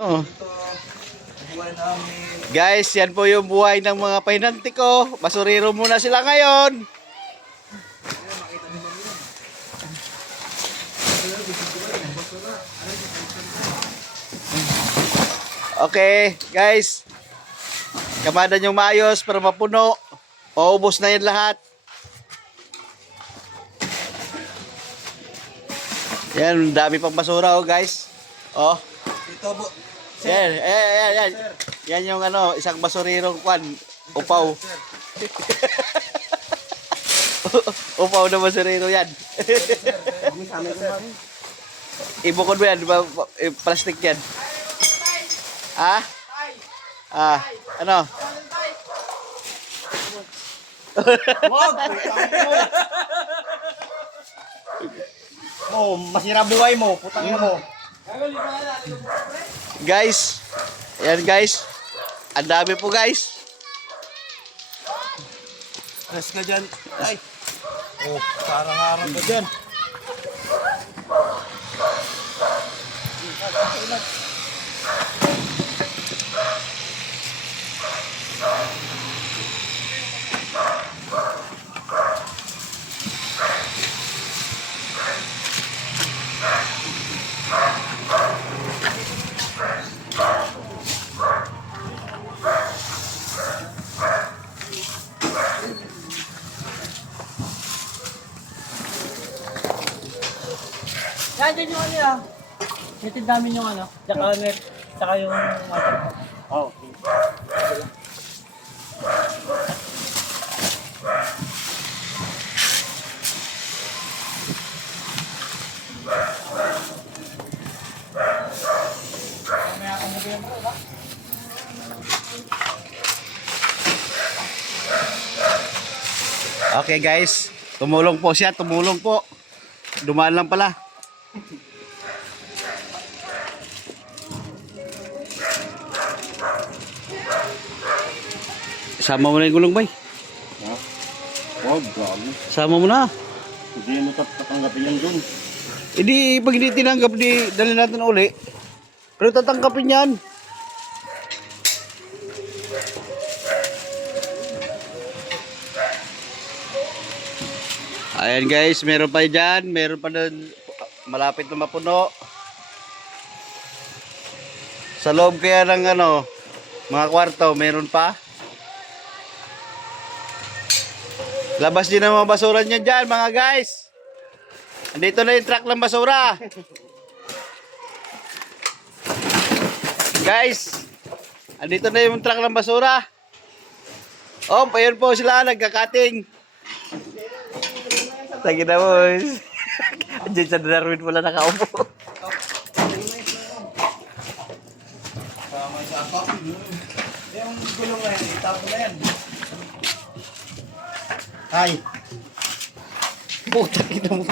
Oh. Guys, yan po yung buhay ng mga pahinanti ko. Basurero muna sila ngayon. Okay, guys. Kamadan yung maayos para mapuno. Maubos na yan lahat. Yan, dami pang basura oh, guys. Oh. Ito po. Yan, yan. Yan yung ano, isang basurirong kwan. Upaw. Upaw na basuriro yan. Ibukod mo yan, plastic yan. Ha? Ano? Wag! Oh, masira buhay mo, putang ina mo. Guys, ayan guys. Ang dami po guys. Rest ka dyan. Ay. Oh, sarang-arang ka dyan. Yan, dyan yung ano yan. Natin namin yung ano. Tsaka net. Tsaka yung water. Oh. Okay guys, tumulong po siya, tumulong po. Dumaan lang pala. Sama mo na yung gulong bay. Ha? Wag, gago. Sama mo na. Hindi mo tatanggapin yan dun. Hindi, pag hindi tinanggap, di dali natin uli. Pero tatanggapin yan. Ayan guys, meron pa dyan. Meron pa doon malapit na mapuno. Sa loob kaya ng ano, mga kwarto, meron pa. Labas din ang mga basura nyo dyan mga guys. Andito na yung truck ng basura. Guys, andito na yung truck ng basura. Oh, ayun po sila, nagkakating. Tagi na boys. Andiyan sa Darwin pala nakaupo. Tama sa ako. Yung gulong na yan, itapo na yan. Ay. Puta, kita mo.